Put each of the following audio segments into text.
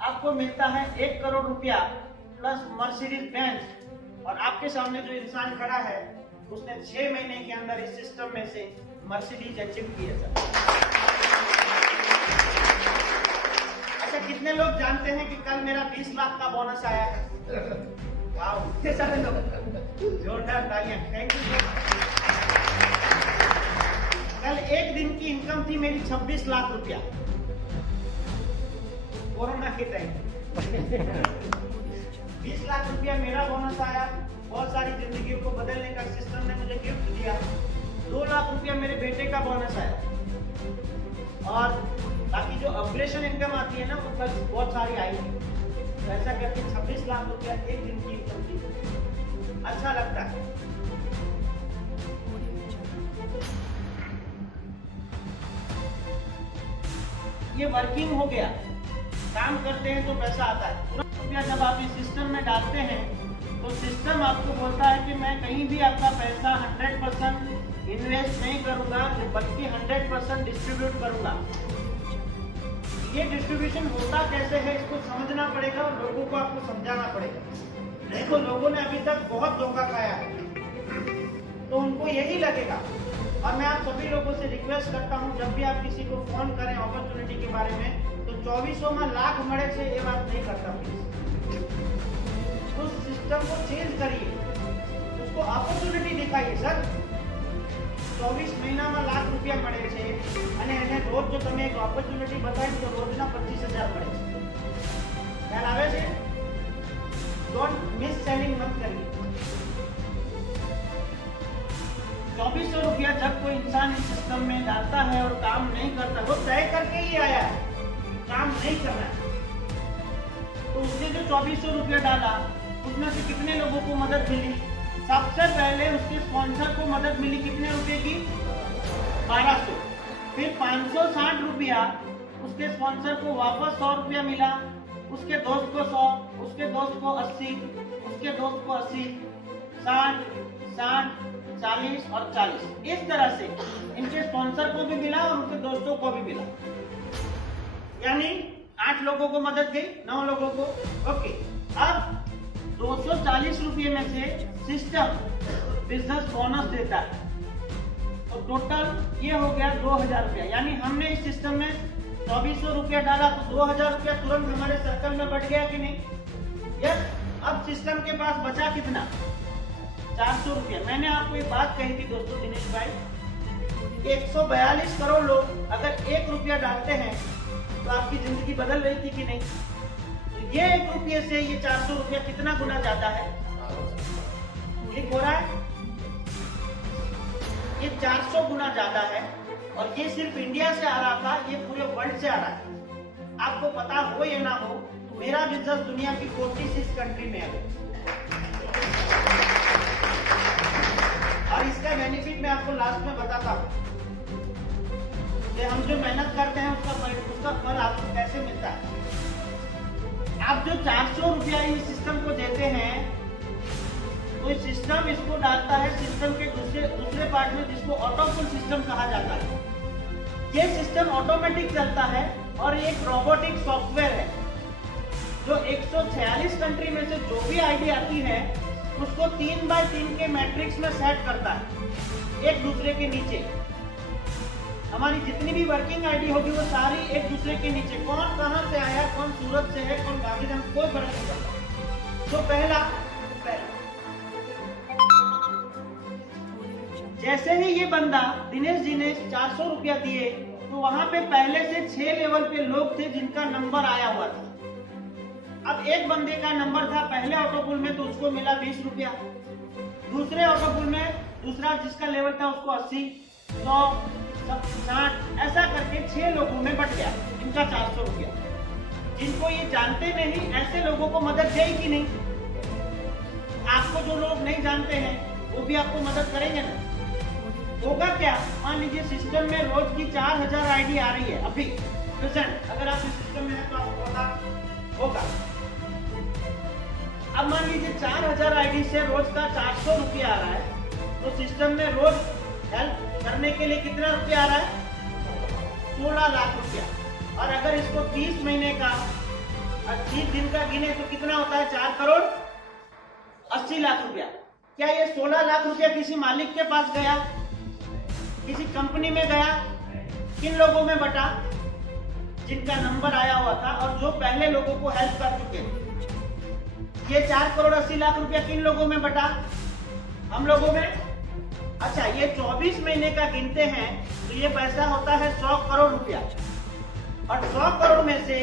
आपको मिलता है 1 करोड़ रुपया प्लस मर्सिडीज बेंज, और आपके सामने जो इंसान खड़ा है उसने 6 महीने के अंदर इस सिस्टम में से मर्सिडीज अचीव की है सर। अच्छा, कितने लोग जानते हैं कि कल मेरा 20 लाख का बोनस आया है? वाह, इतने सारे लोग, जोरदार तालियां, थैंक यू। कल एक दिन की इनकम थी मेरी 26 लाख रुपया, कोरोना के टाइम 20 लाख रुपया मेरा बोनस आया। बहुत सारी जिंदगियों को बदलने का सिस्टम ने मुझे गिफ्ट दिया। 2 लाख रुपया मेरे बेटे का बोनस आया, और बाकी जो ऑपरेशन इनकम आती है ना वो कल बहुत सारी आई थी। तो ऐसा करके 26 लाख रुपया एक दिन की इनकम थी। अच्छा लगता है। ये वर्किंग हो गया, काम करते हैं तो पैसा आता है। तुरंत रुपया जब आप इस सिस्टम में डालते हैं तो सिस्टम आपको बोलता है कि मैं कहीं भी आपका पैसा 100% इन्वेस्ट नहीं करूंगा, बल्कि 100% डिस्ट्रीब्यूट करूंगा। ये डिस्ट्रीब्यूशन होता कैसे है इसको समझना पड़ेगा और लोगों को आपको समझाना पड़ेगा। देखो, लोगों ने अभी तक बहुत धोखा खाया है, तो उनको यही लगेगा। और मैं आप सभी लोगों से रिक्वेस्ट करता हूं, जब भी आप किसी को फोन करें अपॉर्चुनिटी के बारे में, तो 2400 में लाख मड़े से ये बात नहीं करता प्लीज। उस सिस्टम को चेंज करिए, उसको अपॉर्चुनिटी दिखाइए। सर 24 મહિનામાં લાખ રૂપિયા મળે છે અને એને રોજ જો તમે એક ઓપોર્ચ્યુનિટી બતાવી તો રોજના 25,000 મળે છે। ખ્યાલ આવે છે? ડોન્ટ મિસ સેલિંગ મત करिए। 2400 रुपया जब कोई इंसान इस सिस्टम में डालता है और काम नहीं करता, वो तय करके ही आया है काम नहीं करना है, तो उसने जो 2400 रुपया डाला उसमें से कितने लोगों को मदद मिली? सबसे पहले उसके स्पॉन्सर को मदद मिली कितने रुपए की? 1200। फिर 560 रुपया उसके स्पॉन्सर को वापस 100 रुपया मिला, उसके दोस्त को 100, उसके दोस्त को 80, उसके दोस्त को 80, 60, 60, 40 और 40। इस तरह से इनके स्पॉन्सर को भी मिला और उनके दोस्तों को भी मिला, यानी 8 लोगों को मदद गई, 9 लोगों को। ओके, अब 240 रुपये में से सिस्टम बिजनेस बोनस देता है, तो टोटल ये हो गया 2000 रुपया। यानी हमने इस सिस्टम में 2400 रुपया डाला तो 2000 रुपया तुरंत हमारे सर्कल में बढ़ गया कि नहीं? यस। अब सिस्टम के पास बचा कितना? 400 रुपया। मैंने आपको एक बात कही थी दोस्तों, दिनेश भाई, 142 करोड़ लोग अगर 1 रुपया डालते हैं तो आपकी जिंदगी बदल रही थी कि नहीं? तो ये 1 रुपये से ये 400 रुपया कितना गुना ज्यादा है? ठीक हो रहा है? ये 400 गुना ज्यादा है, और ये सिर्फ इंडिया से आ रहा था, ये पूरे वर्ल्ड से आ रहा है। आपको पता हो या ना हो, मेरा बिजनेस दुनिया की 46 कंट्री में है, और इसका बेनिफिट मैं आपको लास्ट में बताता हूँ कि हम जो मेहनत करते हैं उसका फल आपको कैसे मिलता है। आप जो 400 रुपया इस सिस्टम को देते हैं, तो सिस्टम इसको डालता है सिस्टम के दूसरे पार्ट में, जिसको ऑटो पुल सिस्टम कहा जाता है। ये सिस्टम ऑटोमेटिक चलता है और एक रोबोटिक सॉफ्टवेयर है जो 146 कंट्री में से जो भी आईडी आती है उसको 3x3 के मैट्रिक्स में सेट करता है, एक दूसरे के नीचे। हमारी जितनी भी वर्किंग आईडी होगी वो सारी एक दूसरे के नीचे। कौन कहां से आया, कौन सूरत से है, कौन गांधीधाम, कोई फर्क नहीं पड़ता। तो पहला जैसे ही ये बंदा दिनेश जी ने 400 रुपया दिए, तो वहां पे पहले से 6 लेवल पे लोग थे जिनका नंबर आया हुआ था। अब एक बंदे का नंबर था पहले ऑटोपुल में, तो उसको मिला 20 रुपया। दूसरे ऑटोपुल में दूसरा जिसका लेवल था उसको 80, 100, 60, ऐसा करके 6 लोगों में बट गया इनका 400 रुपया। जिनको ये जानते नहीं, ऐसे लोगों को मदद गई कि नहीं? आपको जो लोग नहीं जानते हैं वो भी आपको मदद करेंगे ना। होगा क्या? मान लीजिए सिस्टम में रोज की 4000 आईडी आ रही है अभी प्रेजेंट, अगर आप इस सिस्टम में है तो आपको पता होगा। अब मान लीजिए 4000 आईडी से रोज का 400 रुपया आ रहा है, तो सिस्टम में रोज हेल्प करने के लिए कितना रुपया आ रहा है? 16 लाख रुपया। और अगर इसको 30 महीने का और 30 दिन का गिने तो कितना होता है? 4 करोड़ 80 लाख रुपया। क्या ये 16 लाख रुपया किसी मालिक के पास गया, किसी कंपनी में गया? किन लोगों में बटा? जिनका नंबर आया हुआ था और जो पहले लोगों को हेल्प कर चुके थे। ये 4 करोड़ 80 लाख रुपया किन लोगों में बटा? हम लोगों में। अच्छा, ये 24 महीने का गिनते हैं तो ये पैसा होता है 100 करोड़ रुपया। और 100 करोड़ में से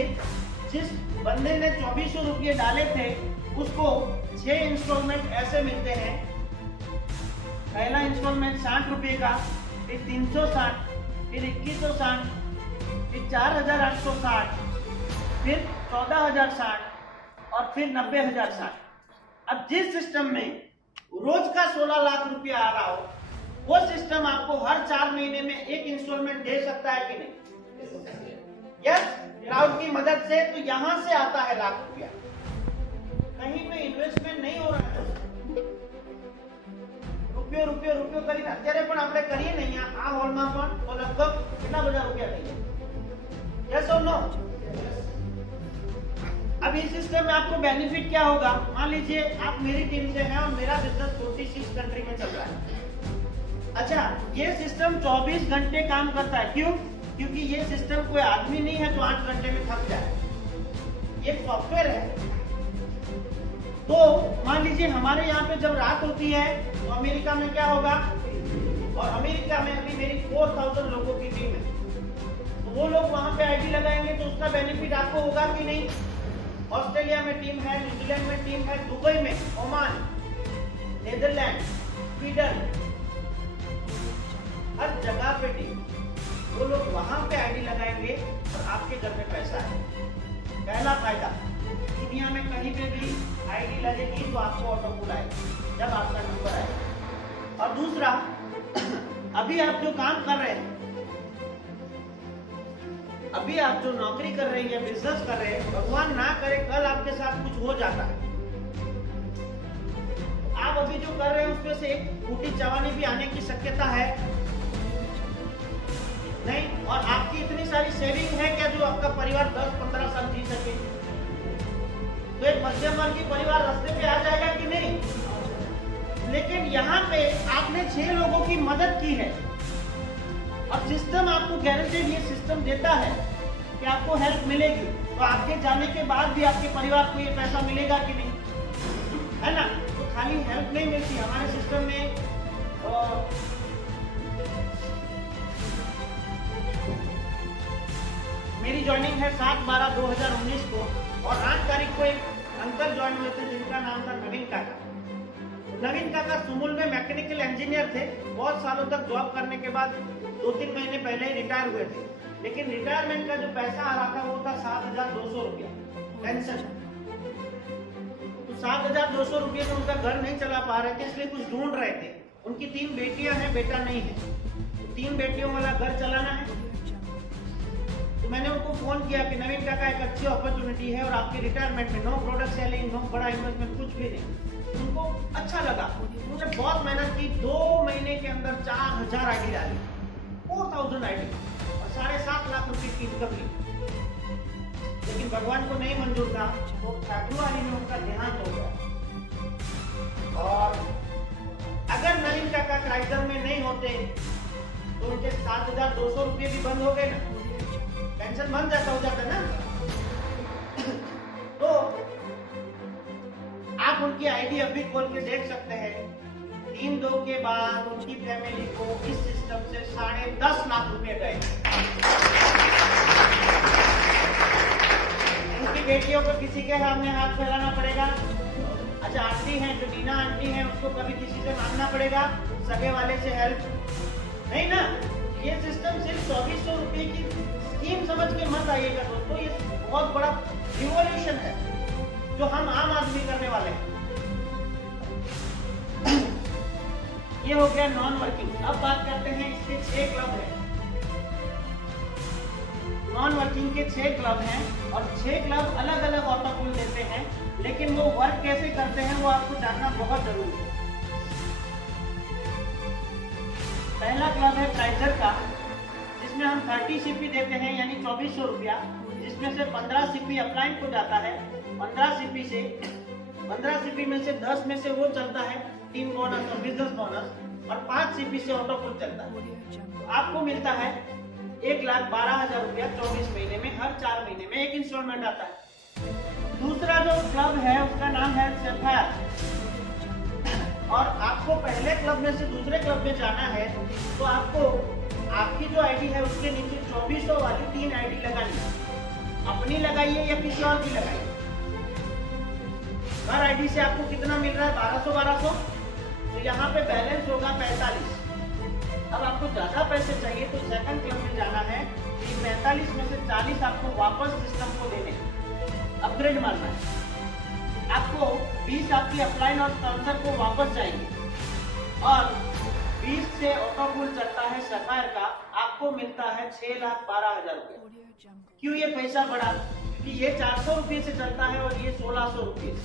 जिस बंदे ने 2400 रुपये डाले थे उसको 6 इंस्टॉलमेंट ऐसे मिलते हैं। पहला इंस्टॉलमेंट 60 रुपये का, फिर 360, फिर 2160, फिर 4860, फिर 14060 और फिर 90060। अब जिस सिस्टम में रोज का 16 लाख रुपया आ रहा हो, वो सिस्टम आपको हर 4 महीने में एक इंस्टॉलमेंट दे सकता है कि नहीं? यस, क्लाउड की मदद से। तो यहां से आता है लाख रुपया, कहीं में इन्वेस्टमेंट नहीं हो रहा है। રૂપિયો કરીને અત્યારે પણ આપણે કરીએ ને અહીંયા આ હોલમાં પણ તો લગભગ કેટલા બધા રૂપિયા થઈ જાય? यस और नो? अब इस सिस्टम में आपको बेनिफिट क्या होगा? मान लीजिए आप मेरी टीम से हैं और मेरा बिजनेस 46 कंट्री में चल रहा है। अच्छा, ये सिस्टम 24 घंटे काम करता है। क्यों? क्योंकि ये सिस्टम कोई आदमी नहीं है जो 8 घंटे में थक जाए। ये सॉफ्टवेयर है। तो मान लीजिए हमारे यहाँ पे जब रात होती है तो अमेरिका में क्या होगा? और अमेरिका में अभी मेरी 4000 लोगों की टीम है, तो वो लोग वहां पे आईडी लगाएंगे तो उसका बेनिफिट आपको होगा कि नहीं? ऑस्ट्रेलिया में टीम है, न्यूजीलैंड में टीम है, दुबई में, ओमान, नेदरलैंड, स्वीडन, हर जगह पे टीम। वो लोग वहां पे आईडी लगाएंगे और आपके घर में पैसा है। पहला फायदा, दुनिया में कहीं पे भी आईडी लगेगी तो आपको ऑटो पुल आएगा जब आपका नंबर आएगा। और दूसरा, अभी आप जो काम कर रहे हैं, अभी आप जो नौकरी कर रहे हैं, बिजनेस कर रहे हैं, भगवान ना करे कल आपके साथ कुछ हो जाता है, आप अभी जो कर रहे हैं उसमें से एक फूटी जवानी भी आने की शक्यता है नहीं। और आपकी इतनी सारी सेविंग है क्या जो आपका परिवार 10-15 साल जी सके? तो एक मध्यम वर्गीय परिवार रास्ते पे आ जाएगा कि नहीं? लेकिन यहाँ पे आपने 6 लोगों की मदद की है और सिस्टम आपको गारंटेड ये सिस्टम देता है कि आपको हेल्प मिलेगी। तो आपके जाने के बाद भी आपके परिवार को ये पैसा मिलेगा कि नहीं? है ना? तो खाली हेल्प नहीं मिलती हमारे सिस्टम में। मेरी ज्वाइनिंग है 7/12/2019 को और 8 तारीख को एक अंकल ज्वाइन हुए थे जिनका नाम था नवीन काका। नवीन काका सुमुल में मैकेनिकल इंजीनियर थे। बहुत सालों तक जॉब करने के बाद 2-3 महीने पहले ही रिटायर हुए थे, लेकिन रिटायरमेंट का जो पैसा आ रहा था वो था 7200 रुपया पेंशन। तो 7200 रुपये में उनका घर नहीं चला पा रहे थे, इसलिए कुछ ढूंढ रहे थे। उनकी 3 बेटियां हैं, बेटा नहीं है। तो 3 बेटियों वाला घर चलाना है। तो मैंने उनको फोन किया कि नवीन काका एक अच्छी अपॉर्चुनिटी है और आपके रिटायरमेंट में नो प्रोडक्ट सेलिंग, नो बड़ा इन्वेस्टमेंट, कुछ भी नहीं। उनको अच्छा लगा। उन्होंने बहुत मेहनत की। 2 महीने के अंदर 4000 आईडी डाली, 4000 आईडी और 7.5 लाख रुपए की इनकम ली। लेकिन भगवान को नहीं मंजूर था, तो फेब्रुआरी में उनका देहांत हो गया। और अगर नवीन काका क्राइसिस में नहीं होते तो उनके 7200 रुपये भी बंद हो गए ना, पेंशन बंद हो जाता ना। तो आप उनकी आईडी अभी खोल के देख सकते हैं। 3-2 के बाद उनकी फैमिली को इस सिस्टम से 10.5 लाख रुपए गए। उनकी बेटियों को किसी के सामने हाथ फैलाना पड़ेगा। अच्छा, आंटी है जो नीना आंटी है, उसको कभी किसी से मांगना पड़ेगा, सगे वाले से हेल्प नहीं ना। ये सिस्टम सिर्फ 2400 रुपये की स्कीम समझ के मत आइएगा दोस्तों। ये बहुत बड़ा रिवॉल्यूशन है जो हम आम आदमी करने वाले हैं। ये हो गया नॉन वर्किंग। अब बात करते हैं इसके 6 क्लब हैं। नॉन वर्किंग के 6 क्लब हैं और 6 क्लब अलग अलग ऑटो पुल देते हैं, लेकिन वो वर्क कैसे करते हैं वो आपको जानना बहुत जरूरी है। पहला क्लब है प्राइजर का, जिसमें हम 30 CP देते हैं, यानी 2400 रुपया, जिसमें इसमें से 15 सीपी अपलाइन को जाता है। 15 सीपी में से 10 में से वो चलता है टीम बोनस और बिजनेस बोनस, और 5 सीपी से ऑटो पुल चलता है। तो आपको मिलता है 1,12,000 रुपया 24 महीने में, हर 4 महीने में एक इंस्टॉलमेंट आता है। दूसरा जो क्लब है उसका नाम है सैफायर, और आपको पहले क्लब में से दूसरे क्लब में जाना है तो आपको आपकी जो आईडी है उसके नीचे 2400 वाली 3 आईडी लगानी है। अपनी लगाइए या किसी और की लगाइए। हर आईडी से आपको कितना मिल रहा है? 1200। तो यहाँ पे बैलेंस होगा 45। अब आपको ज्यादा पैसे चाहिए तो सेकंड क्लब में जाना है। 45 में से 40 आपको वापस सिस्टम को देने, अपग्रेड मारना है। आपको 20 आपकी अपलाइन और स्पॉन्सर को वापस जाएंगे, और 20 से ऑटो पुल चलता है सफायर का, आपको मिलता है 6,12,000 रुपये। क्यों ये पैसा बढ़ा? क्योंकि ये 400 रुपये से चलता है और ये 1600 रुपये से।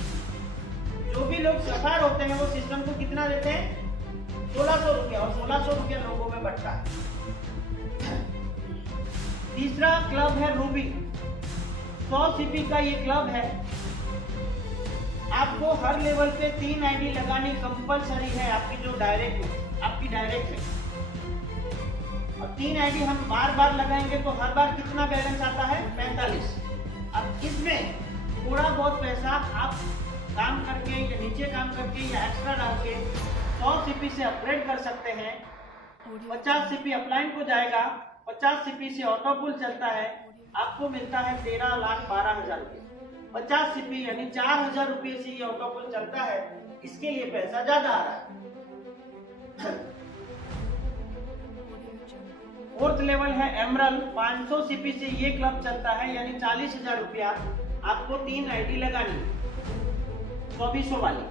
जो भी लोग सफायर होते हैं वो सिस्टम को कितना देते हैं? 1600 रुपया, और 1600 रुपया लोगों में बढ़ता है। तीसरा क्लब है रूबी। 100 सीपी का ये क्लब है। आपको हर लेवल पे 3 आईडी लगानी कंपलसरी है, आपकी जो डायरेक्ट है। और 3 आईडी हम बार लगाएंगे तो हर बार कितना बैलेंस आता है? 45। अब इसमें थोड़ा बहुत पैसा आप काम करके या नीचे काम करके या एक्स्ट्रा डाल के 100 सीपी से अपग्रेड कर सकते हैं। 50 सीपी अपलाइन को जाएगा, 50 सीपी से ऑटो पुल चलता है, आपको मिलता है 13,12,000 रुपये। 50 सीपी यानी 4,000 रुपये से ये ऑटो पुल चलता है, इसके लिए पैसा ज्यादा आ रहा है। फोर्थ लेवल है एमरल्ड। 500 सीपी से ये क्लब चलता है, यानी 40,000 रुपया आपको 3 आईडी लगानी, 2400 वाली।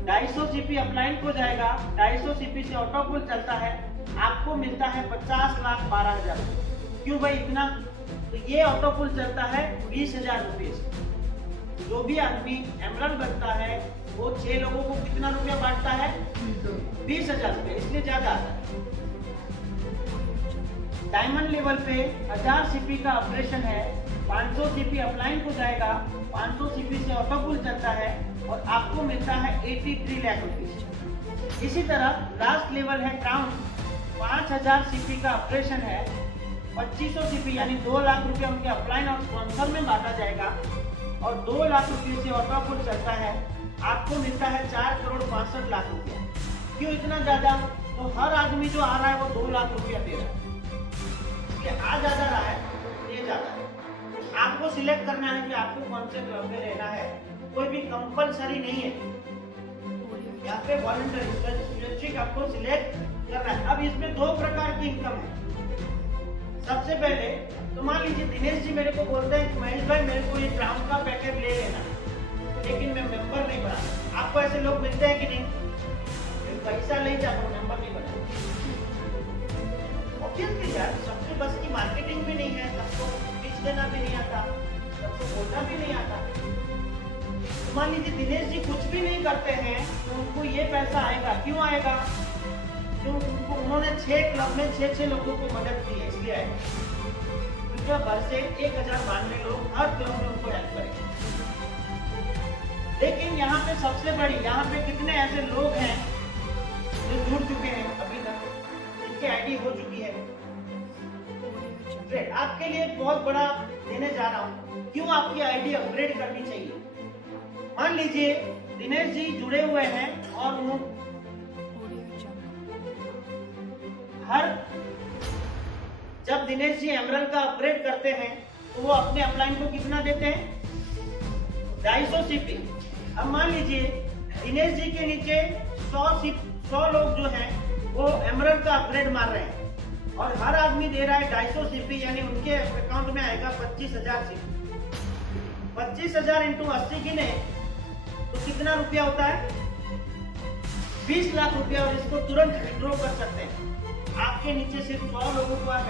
250 सीपी अपलाइन को जाएगा, 250 सीपी से ऑटो पुल चलता है, आपको मिलता है 50,12,000 रुपये। क्यों भाई इतना? तो ये ऑटो पुल चलता है 20,000 रुपये से। जो भी आदमी एमरल्ड बनता है वो 6 लोगों को कितना रुपया बांटता है? 20,000 रुपये, इसलिए ज्यादा आता है। डायमंड लेवल पे 1000 सीपी का ऑपरेशन है। 500 सीपी अपलाइन को जाएगा, 500 सीपी से ऑटो पुल चलता है, और आपको मिलता है 83 लाख रुपये। इसी तरह लास्ट लेवल है क्राउन। 5000 सीपी का ऑपरेशन है। 2500 सीपी यानी 2 लाख रुपया उनके अपलाइन और स्पॉन्सर में बांटा जाएगा, और 2 लाख रुपये से ऑटो पुल चलता है, आपको मिलता है 4,65,00,000 रुपया। क्यों इतना ज्यादा? तो हर आदमी जो आ रहा है वो 2 लाख रुपया दे रहा है, आ ज्यादा रहा है, ये ज्यादा है। आपको सिलेक्ट करना है कि आपको कौन से क्लब में रहना है। कोई भी कंपलसरी नहीं है, यहाँ पे वॉलंटरी आपको सिलेक्ट करना है। अब इसमें 2 प्रकार की इनकम है। सबसे पहले तो मान लीजिए दिनेश जी मेरे को बोलते हैं कि महेश भाई मेरे को ये क्राउन का पैकेज ले लेना, लेकिन मैं मेंबर नहीं बना। आपको ऐसे लोग मिलते हैं कि नहीं? पैसा ले जाकर मेंबर नहीं बना। यार सबसे बस की मार्केटिंग भी नहीं है, सबको पिच देना भी नहीं आता, सबको बोलना भी नहीं आता। तो मान लीजिए दिनेश जी कुछ भी नहीं करते हैं तो उनको ये पैसा आएगा। क्यों आएगा? क्यों? उन्होंने 6 क्लब में 6 लोगों को मदद की है, इसलिए आएगा। उनका भर से 1092 लोग हर क्लब में उनको हेल्प करेंगे। लेकिन यहाँ पे सबसे बड़ी, यहाँ पे कितने ऐसे लोग हैं जो जुड़ चुके हैं अभी तक, जिनकी आईडी हो चुकी है। आपके लिए बहुत बड़ा देने जा रहा हूँ। क्यों आपकी आईडी अपग्रेड करनी चाहिए? मान लीजिए दिनेश जी जुड़े हुए हैं और वो जब दिनेश जी एमरल्ड का अपग्रेड करते हैं तो वो अपने अपलाइन को कितना देते हैं? 250 सीपी। अब मान लीजिए दिनेश जी के नीचे 100 लोग जो हैं वो एमरल्ड का अपग्रेड मार रहे हैं, और हर आदमी दे रहा है 250 सीपी, यानी उनके अकाउंट में आएगा 25,000 सीपी। 25,000 इंटू 80 गिने तो कितना रुपया होता है? 20 लाख रुपया, और इसको तुरंत विड्रॉ कर सकते हैं। आपके नीचे सिर्फ 100 लोगों को आप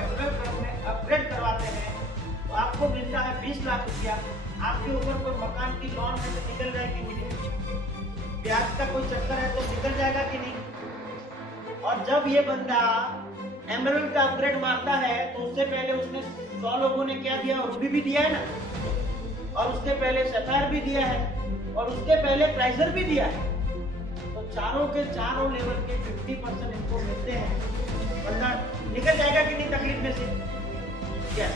अपग्रेड करवाते हैं तो आपको मिलता है 20 लाख रुपया। आपके ऊपर कोई मकान की लोन है तो निकल जाएगी, ब्याज का कोई चक्कर है तो निकल जाएगा कि नहीं? और जब ये बंदा एमरल्ड का अपग्रेड मारता है तो उससे पहले उसने 100 लोगों ने क्या दिया, रूबी भी दिया है ना, और उसके पहले सफायर भी दिया है, और उसके पहले प्राइजर भी दिया है। तो चारों के चारों लेवल के 50% इनको मिलते हैं, बंदा निकल जाएगा कि नहीं तकलीफ में से। यस,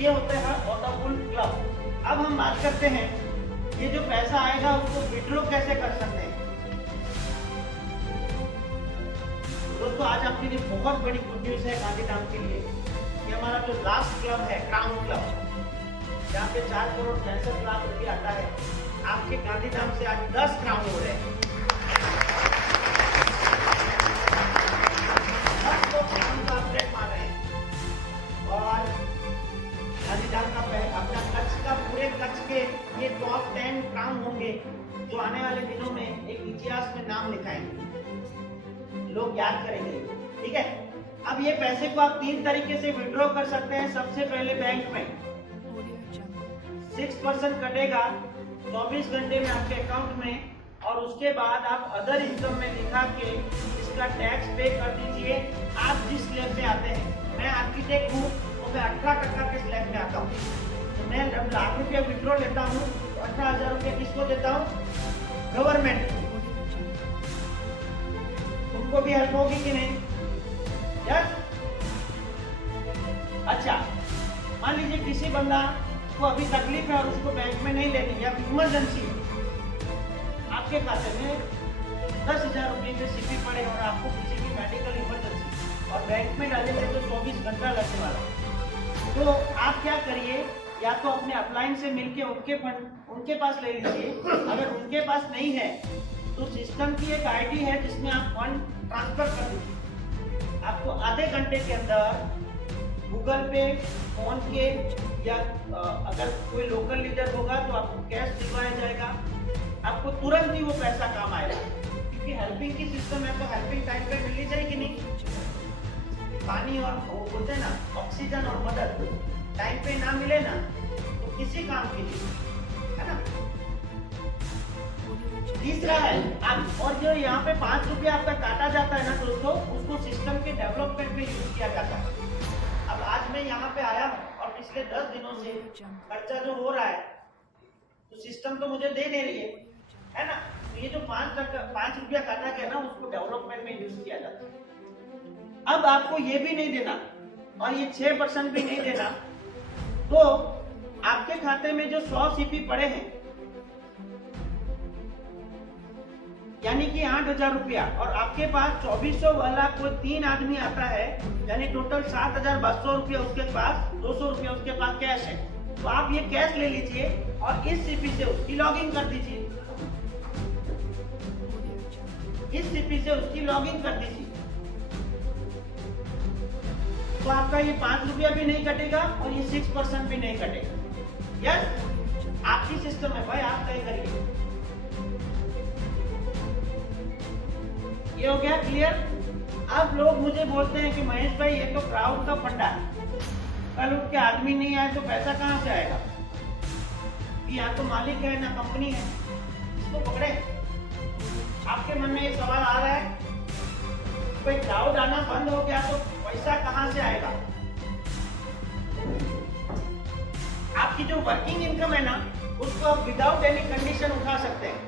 ये होता है ऑटोपुल क्लब। अब हम बात करते हैं ये जो पैसा आएगा उसको विड्रॉ कैसे कर सकते हैं। दोस्तों आज आपके लिए बहुत बड़ी गुड न्यूज है गांधीधाम के लिए। ये हमारा जो लास्ट क्लब है क्राउन क्लब, जहाँ पे 4 करोड़ 65 लाख रुपये आता है, आपके गांधीधाम से आज 10 क्राउन हो रहे हैं। 10 लोग क्राउन का अपडेट मार रहे हैं और गांधीधाम का अपना कच्छ का पूरे कच्छ के ये टॉप 10 क्राउन होंगे जो आने वाले दिनों में एक इतिहास में नाम लिखाएंगे, लोग याद करेंगे। ठीक है, अब ये पैसे को आप 3 तरीके से विड्रॉ कर सकते हैं। सबसे पहले बैंक में 6% कटेगा 24 घंटे में आपके अकाउंट में, और उसके बाद आप अदर इनकम में दिखा के इसका टैक्स पे कर दीजिए। आप जिस स्लैब में आते हैं, मैं आर्किटेक्ट हूँ तो मैं 18% के स्लैब में आता हूँ, तो मैं जब लाख रुपया विड्रॉ लेता हूँ तो 18,000 रुपया किसको देता हूँ, गवर्नमेंट को। उनको भी हेल्प होगी कि नहीं? यस। अच्छा, मान लीजिए किसी बंदा को अभी तकलीफ है और उसको बैंक में नहीं लेनी, या इमरजेंसी आपके खाते में 10,000 रुपये के सीपी पड़े और आपको किसी की मेडिकल इमरजेंसी और बैंक में डालेंगे तो 24 घंटा लगने वाला, तो आप क्या करिए, या तो अपने अपलाइन से मिलके उनके पास ले लीजिए। अगर उनके पास नहीं है तो सिस्टम की एक आईडी है जिसमें आप फंड ट्रांसफर कर दीजिए। आपको आधे घंटे के अंदर गूगल पे, फोन पे, या अगर कोई लोकल लीडर होगा तो आपको कैश दिलवाया जाएगा। आपको तुरंत ही वो पैसा काम आएगा, क्योंकि हेल्पिंग की सिस्टम है तो हेल्पिंग टाइम पे मिलनी चाहिए कि नहीं। पानी और वो बोलते हैं ना ऑक्सीजन और मदद टाइम पे ना मिले ना तो किसी काम के लिए, है ना। तीसरा है आप, और जो यहाँ पे 5 रुपया आपका काटा जाता है ना दोस्तों, उसको सिस्टम के डेवलपमेंट में यूज किया जाता है। अब आज मैं यहाँ पे आया हूँ और पिछले 10 दिनों से खर्चा जो हो रहा है तो सिस्टम तो मुझे दे नहीं रही है ना। तो ये जो 5 रुपया काटा गया ना उसको डेवलपमेंट में यूज किया जाता है। अब आपको ये भी नहीं देना और ये 6% भी नहीं देना, तो आपके खाते में जो 100 सीपी पड़े हैं, यानी कि 8,000 रुपया, और आपके पास 2400 वाला कोई 3 आदमी आता है, यानी टोटल 7,200 रुपया उसके पास, 200 रुपया उसके पास कैश है, तो आप ये कैश ले लीजिए और इस सीपी से उसकी लॉगिंग कर दीजिए। इस सीपी से उसकी लॉगिंग कर दीजिए, तो आपका ये 5 रुपया भी नहीं कटेगा और ये 6% भी नहीं कटेगा। यस, आपकी सिस्टम है भाई, आप तय करिए। ये हो गया क्लियर। अब लोग मुझे बोलते हैं कि महेश भाई ये तो क्राउड का फंडा है, कल उठ के आदमी नहीं आए तो पैसा कहाँ से आएगा, यहाँ तो मालिक है ना कंपनी है, इसको पकड़े। आपके मन में ये सवाल आ रहा है, कोई क्राउड आना बंद हो गया तो पैसा कहाँ से आएगा। आपकी जो वर्किंग इनकम है ना उसको आप विदाउट एनी कंडीशन उठा सकते हैं,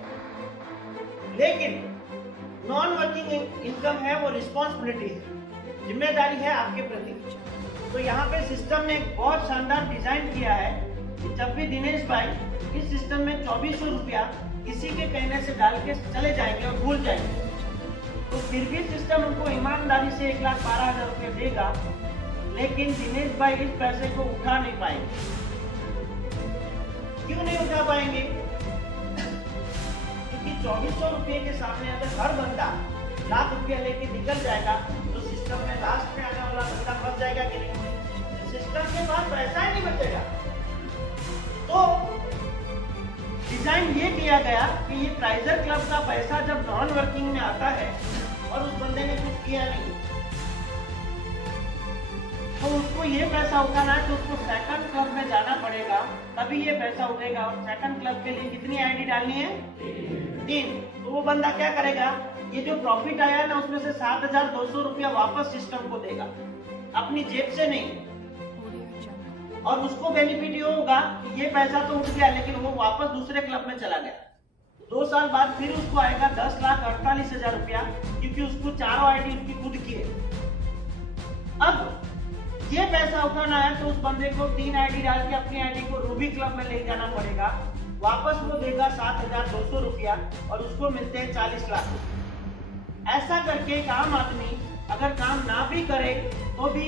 लेकिन नॉन वर्किंग इनकम है वो रिस्पॉन्सिबिलिटी है, जिम्मेदारी है आपके प्रति। तो यहाँ पे सिस्टम ने एक बहुत शानदार डिजाइन किया है कि जब भी दिनेश भाई इस सिस्टम में 2400 रुपया किसी के कहने से डाल के चले जाएंगे और भूल जाएंगे, तो फिर भी सिस्टम उनको ईमानदारी से 1,12,000 रुपये देगा, लेकिन दिनेश भाई इस पैसे को उठा नहीं पाएंगे। क्यों नहीं उठा पाएंगे? क्योंकि 2400 रुपये के सामने अगर हर बंदा लाख रुपया लेके निकल जाएगा तो सिस्टम में लास्ट में आने वाला बंदा फंस जाएगा कि नहीं? सिस्टम के पास पैसा ही नहीं बचेगा। तो डिजाइन ये किया गया कि ये प्राइजर क्लब का पैसा जब नॉन वर्किंग में आता है और उस बंदे ने कुछ किया नहीं तो उसको ये पैसा उठाना है, तो उसको सेकंड क्लब में जाना पड़ेगा, तभी ये पैसा उठेगा। और सेकंड क्लब के लिए कितनी आईडी डालनी है? 3। तो वो बंदा क्या करेगा, ये जो प्रॉफिट आया ना उसमें से 7,200 रुपया वापस सिस्टम को देगा, अपनी जेब से नहीं। और उसको बेनिफिट ये होगा कि ये पैसा तो उठ गया लेकिन वो वापस दूसरे क्लब में चला गया। 2 साल बाद फिर उसको आएगा 10,48,000 रुपया, क्योंकि उसको चारों आईडी उसकी खुद की है। अब ये पैसा उठाना है तो उस बंदे को 3 आईडी डाल के अपनी आईडी को रूबी क्लब में ले जाना पड़ेगा। वापस वो देगा 7,200 रुपया और उसको मिलते हैं 40 लाख। ऐसा करके एक आम आदमी अगर काम ना भी करे तो भी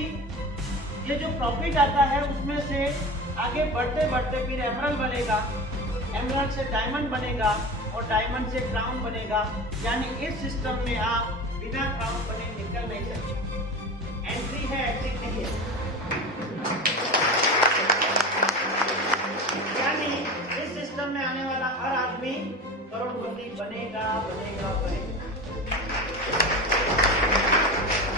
ये जो प्रॉफिट आता है उसमें से आगे बढ़ते बढ़ते फिर एमरल्ड बनेगा, एमरल्ड से डायमंड बनेगा और डायमंड से क्राउन बनेगा। यानी इस सिस्टम में आप बिना क्राउन बने निकल नहीं सकते। एंट्री है, एग्जिट नहीं है। यानी इस सिस्टम में आने वाला हर आदमी करोड़पति बनेगा बनेगा बनेगा।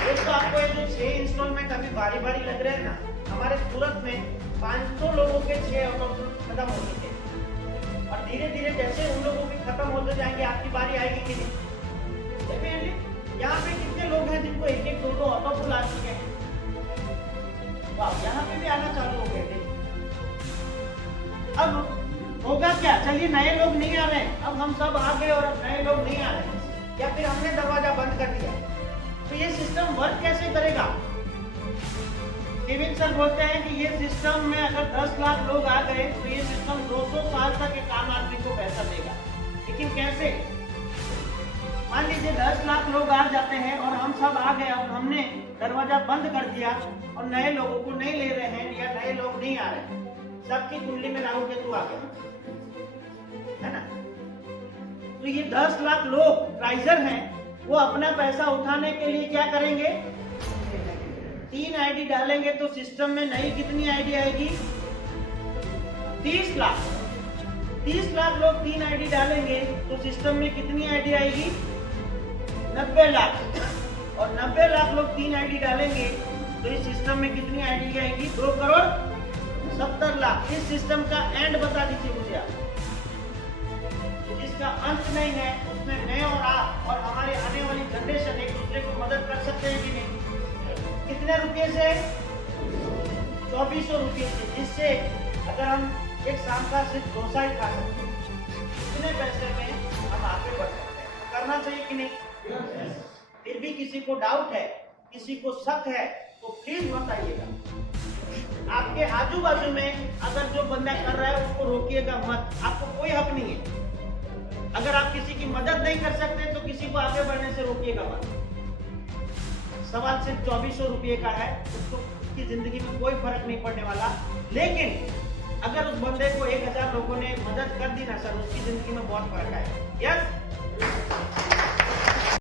दोस्तों आपको ये जो 6 इंस्टॉलमेंट अभी बारी बारी लग रहे हैं ना, हमारे सूरत में 500 लोगों के 6 अकाउंट खत्म हो चुके हैं और धीरे धीरे जैसे उन लोगों के खत्म होते जाएंगे आपकी बारी आएगी कि नहीं। यहाँ पे कितने लोग हैं जिनको 1-1, 2-2 ऑटो पुल आ चुके हैं। वाह, यहाँ पे भी आना चालू हो गए थे। अब होगा क्या, चलिए नए लोग नहीं आ रहे हैं, अब हम सब आ गए और अब नए लोग नहीं आ रहे हैं, या फिर हमने दरवाजा बंद कर दिया, तो ये सिस्टम वर्क कैसे करेगा? केविन सर बोलते हैं कि ये सिस्टम में अगर 10 लाख लोग आ गए तो ये सिस्टम 200 साल तक एक आम आदमी को पैसा देगा। लेकिन कैसे? मान लीजिए 10 लाख लोग आ जाते हैं और हम सब आ गए और हमने दरवाजा बंद कर दिया और नए लोगों को नहीं ले रहे हैं या नए लोग नहीं आ रहे, सबकी कुंडली में राहु केतु आ गया, है ना? तो ये 10 लाख लोग राइजर हैं, वो अपना पैसा उठाने के लिए क्या करेंगे? 3 आईडी डालेंगे तो सिस्टम में नई कितनी आईडी आएगी? 30 लाख। 30 लाख लोग 3 आईडी डालेंगे तो सिस्टम में कितनी आईडी आएगी? 90 लाख। और 90 लाख लोग 3 आईडी डालेंगे तो इस सिस्टम में कितनी आईडी आएगी? 2,70 लाख। इस सिस्टम का एंड बता दीजिए मुझे आप। जिसका अंत नहीं है उसमें मैं और आप और हमारे आने वाली जनरेशन एक दूसरे को मदद कर सकते हैं कि नहीं? कितने रुपये से? 2400 रुपये से, जिससे अगर हम एक शाम का सिर्फ डोसा ही खा सकते हैं, इतने पैसे में हम आगे बढ़ सकते हैं। करना चाहिए कि नहीं? फिर भी किसी को डाउट है, किसी को शक है तो प्लीज बताइएगा। आपके आजू बाजू में अगर जो बंदा कर रहा है उसको रोकिएगा मत, आपको कोई हक नहीं है। अगर आप किसी की मदद नहीं कर सकते तो किसी को आगे बढ़ने से रोकिएगा मत। सवाल सिर्फ 2400 रुपये का है, उसको उसकी जिंदगी में कोई फर्क नहीं पड़ने वाला। लेकिन अगर उस बंदे को 1000 लोगों ने मदद कर दी ना सर, उसकी जिंदगी में बहुत फर्क आएगा। यस।